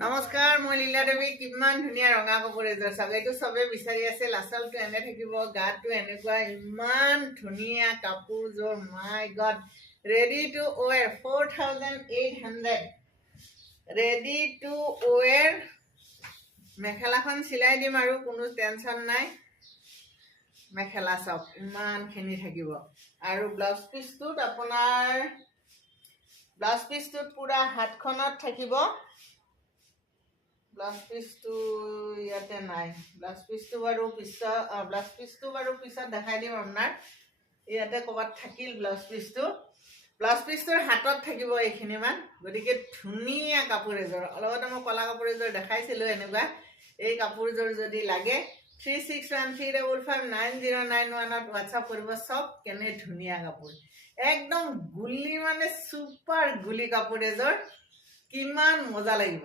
নমস্কাৰ, মই লীলা দেৱী। কিমান ধুনীয়া ৰঙা কাপোৰ এযোৰ চাব। এইটো চবে বিচাৰি আছে, লাচালটো এনে থাকিব, গাটো এনেকুৱা, ইমান ধুনীয়া কাপোৰযোৰ। My god, ready to wear, 4800। Ready to wear. মেখেলাখন চিলাই দিম আৰু কোনো টেনশ্যন নাই। মেখেলা চাওক, ইমানখিনি থাকিব। আৰু ব্লাউজ পিচটোত পুৰা হাতখনত থাকিব। ব্লাউজ পিচটো ইয়াতে নাই। ব্লাউজ পিচটো বাৰু পিছত দেখাই দিম আপোনাক। ইয়াতে ক'ৰবাত থাকিল ব্লাউজ পিচটোৰ হাতত থাকিব এইখিনিমান। গতিকে ধুনীয়া কাপোৰ এযোৰ। অলপতে মই কলা কাপোৰ এযোৰ দেখাইছিলোঁ এনেকুৱা। এই কাপোৰযোৰ যদি লাগে 3613559091 হোৱাটছআপ কৰিব। চব কেনে ধুনীয়া কাপোৰ, একদম গুলি, মানে চুপাৰ গুলি কাপোৰ এযোৰ। কিমান মজা লাগিব।